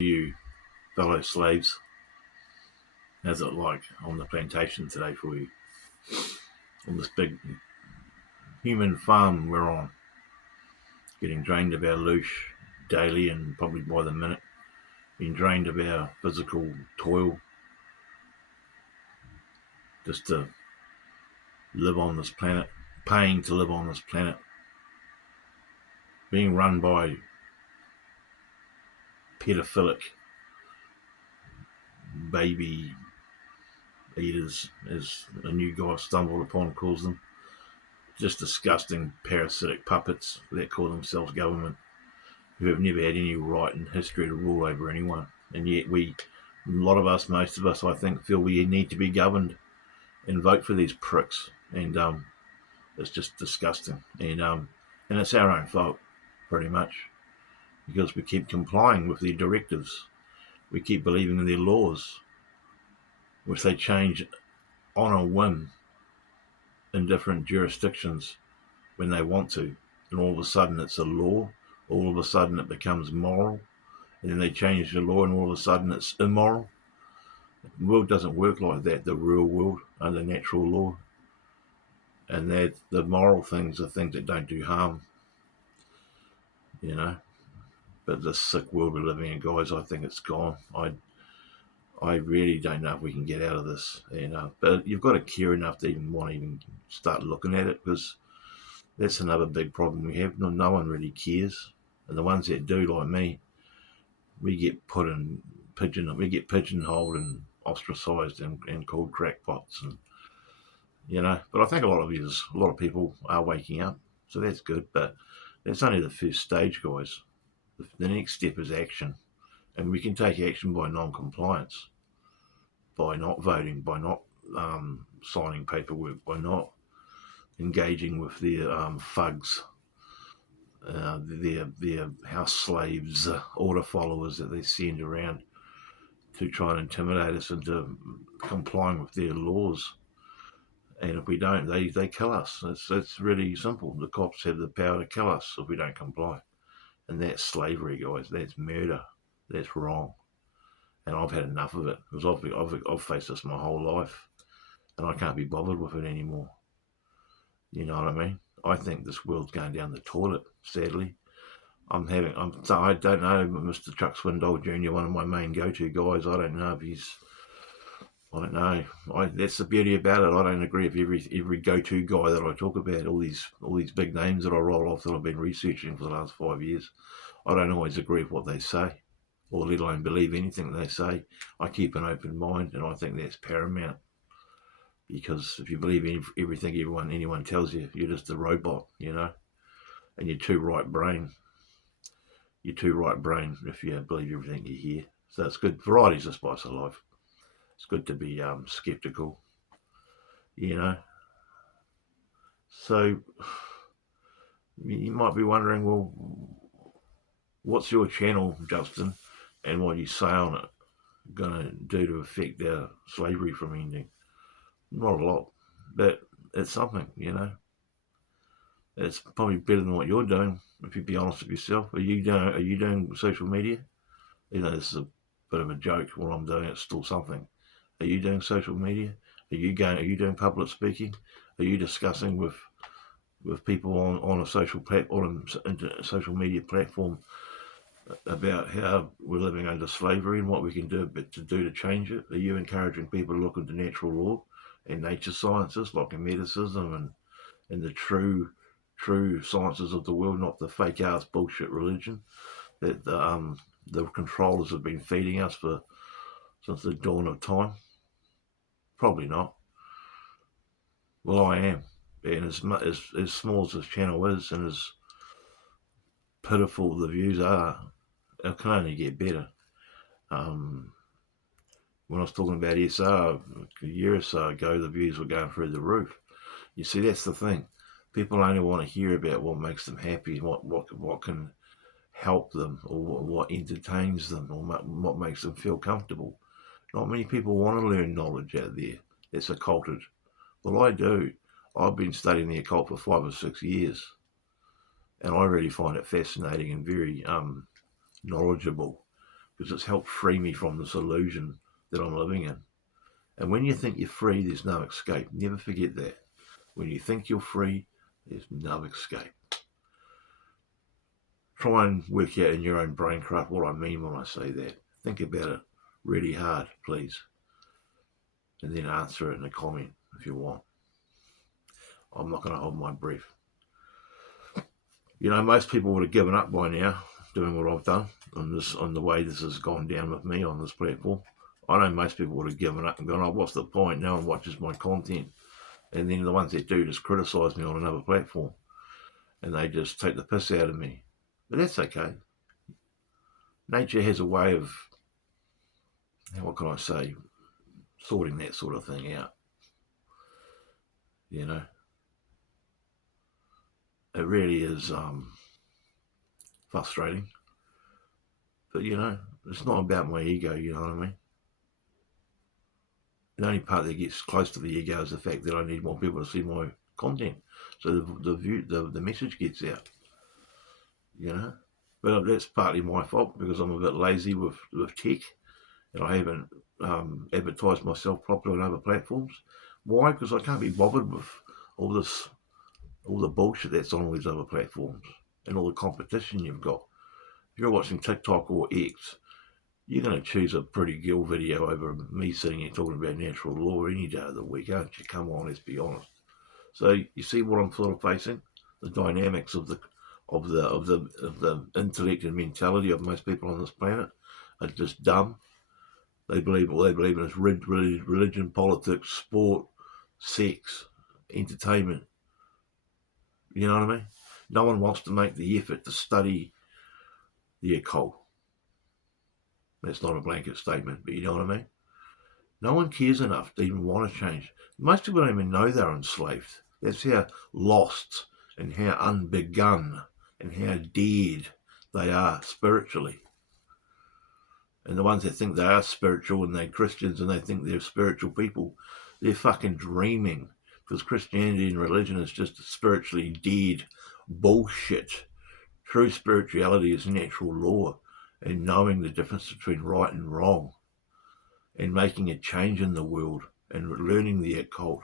You fellow slaves, how's it like on the plantation today for you? On this big human farm we're on, getting drained of our loosh daily and probably by the minute, being drained of our physical toil just to live on this planet, paying to live on this planet, being run by pedophilic baby eaters, as a new guy stumbled upon calls them. Just disgusting parasitic puppets that call themselves government, who have never had any right in history to rule over anyone. And yet most of us, I think, feel we need to be governed and vote for these pricks. And it's just disgusting. And it's our own fault, pretty much, because we keep complying with their directives. We keep believing in their laws, which they change on a whim in different jurisdictions when they want to. And all of a sudden it's a law. All of a sudden it becomes moral. And then they change the law and all of a sudden it's immoral. The world doesn't work like that, the real world, under natural law. And that the moral things are things that don't do harm, you know. But the sick world we're living in, guys, I think it's gone. I really don't know if we can get out of this, you know. But you've got to care enough to even want to even start looking at it, because that's another big problem we have. No one really cares, and the ones that do, like me, we get pigeonholed and ostracised and called crackpots, and you know. But I think a lot of people are waking up, so that's good. But that's only the first stage, guys. The next step is action. And we can take action by non-compliance, by not voting, by not signing paperwork, by not engaging with their thugs, their house slaves, order followers that they send around to try and intimidate us into complying with their laws. And if we don't, they kill us. It's really simple. The cops have the power to kill us if we don't comply. And that's slavery, guys. That's murder. That's wrong. And I've had enough of it, because I've faced this my whole life, and I can't be bothered with it anymore. You know what I mean? I think this world's going down the toilet, sadly. I don't know, Mr. Chuck Swindoll Jr., one of my main go-to guys. I don't know. That's the beauty about it. I don't agree with every go-to guy that I talk about. All these big names that I roll off that I've been researching for the last 5 years. I don't always agree with what they say, or let alone believe anything they say. I keep an open mind, and I think that's paramount. Because if you believe everything anyone tells you, you're just a robot, you know, and you're too right brain. You're too right brain if you believe everything you hear. So it's good. Variety's the spice of life. It's good to be skeptical, you know. So you might be wondering, well, what's your channel, Justin, and what you say on it going to do to affect our slavery from ending? Not a lot, but it's something, you know. It's probably better than what you're doing, if you be honest with yourself. Are you doing social media? You know, this is a bit of a joke. What I'm doing, it's still something. Are you doing social media? Are you doing public speaking? Are you discussing with people on a social media platform about how we're living under slavery and what we can do to change it? Are you encouraging people to look into natural law and nature sciences like emeticism and the true sciences of the world, not the fake ass bullshit religion that the controllers have been feeding us since the dawn of time? Probably not. Well, I am. And as small as this channel is, and as pitiful the views are, it can only get better. When I was talking about SR a year or so ago, the views were going through the roof. You see, that's the thing. People only want to hear about what makes them happy, what can help them, or what entertains them, or what makes them feel comfortable. Not many people want to learn knowledge out there that's occulted. Well, I do. I've been studying the occult for 5 or 6 years, and I really find it fascinating and very knowledgeable. because it's helped free me from this illusion that I'm living in. And when you think you're free, there's no escape. Never forget that. When you think you're free, there's no escape. Try and work out in your own braincraft what I mean when I say that. Think about it really hard, please. And then answer it in a comment if you want. I'm not going to hold my breath. You know, most people would have given up by now doing what I've done on the way this has gone down with me on this platform. I know most people would have given up and gone, oh, what's the point? No one watches my content. And then the ones that do just criticise me on another platform. And they just take the piss out of me. But that's okay. Nature has a way of, what can I say, sorting that sort of thing out. You know, it really is frustrating. But, you know, it's not about my ego, you know what I mean? The only part that gets close to the ego is the fact that I need more people to see my content. So the message gets out, you know? But that's partly my fault because I'm a bit lazy with tech and I haven't advertised myself properly on other platforms. Why? Because I can't be bothered with all the bullshit that's on all these other platforms and all the competition you've got. If you're watching TikTok or X, you're going to choose a pretty girl video over me sitting here talking about natural law any day of the week, aren't you? Come on, let's be honest. So you see what I'm sort of facing? The dynamics of the intellect and mentality of most people on this planet are just dumb. They believe in is religion, politics, sport, sex, entertainment. You know what I mean? No one wants to make the effort to study the occult. That's not a blanket statement, but you know what I mean? No one cares enough to even want to change. Most people don't even know they're enslaved. That's how lost and how unbegun and how dead they are spiritually. And the ones that think they are spiritual and they're Christians and they think they're spiritual people, they're fucking dreaming. Because Christianity and religion is just spiritually dead bullshit. True spirituality is natural law and knowing the difference between right and wrong and making a change in the world and learning the occult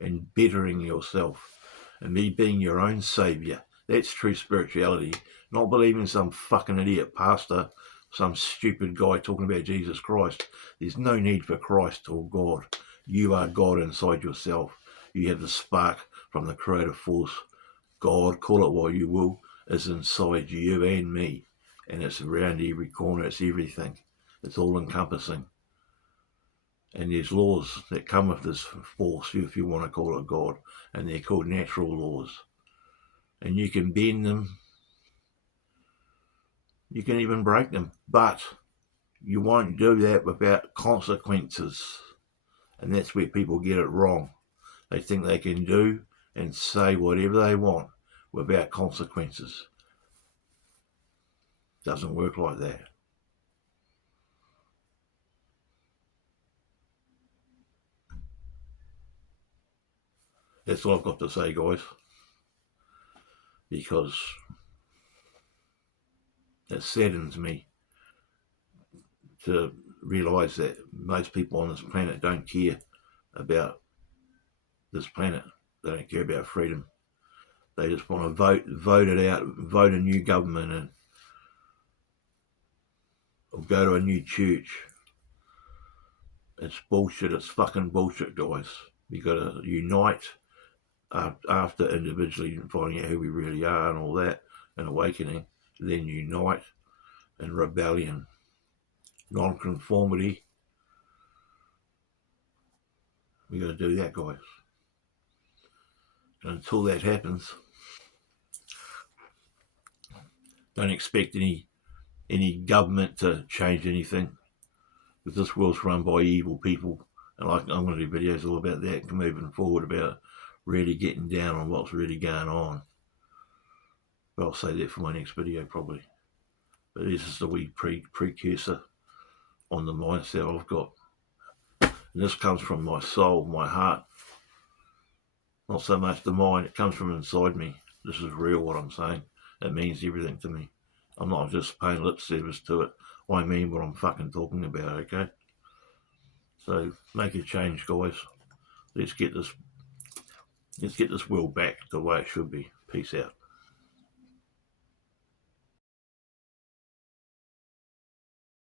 and bettering yourself and me being your own saviour. That's true spirituality. Not believing some fucking idiot pastor, some stupid guy talking about Jesus Christ. There's no need for Christ or God. You are God inside yourself. You have the spark from the creative force. God, call it what you will, is inside you and me. And it's around every corner. It's everything. It's all encompassing. And there's laws that come with this force, if you want to call it God, and they're called natural laws. And you can bend them, you can even break them, but you won't do that without consequences. And that's where people get it wrong. They think they can do and say whatever they want without consequences. Doesn't work like that. That's all I've got to say, guys. Because it saddens me to realise that most people on this planet don't care about this planet. They don't care about freedom. They just want to vote it out, vote a new government in, or go to a new church. It's bullshit. It's fucking bullshit, guys. We got to unite after individually finding out who we really are and all that, and awakening, then unite in rebellion, non-conformity. We got to do that, guys. And until that happens, don't expect any government to change anything, because this world's run by evil people. And I'm going to do videos all about that, moving forward, about really getting down on what's really going on. But I'll say that for my next video, probably. But this is the wee precursor on the mindset I've got. And this comes from my soul, my heart. Not so much the mind, it comes from inside me. This is real, what I'm saying. It means everything to me. I'm not just paying lip service to it. I mean what I'm fucking talking about, okay? So make a change, guys. Let's get this world back the way it should be. Peace out.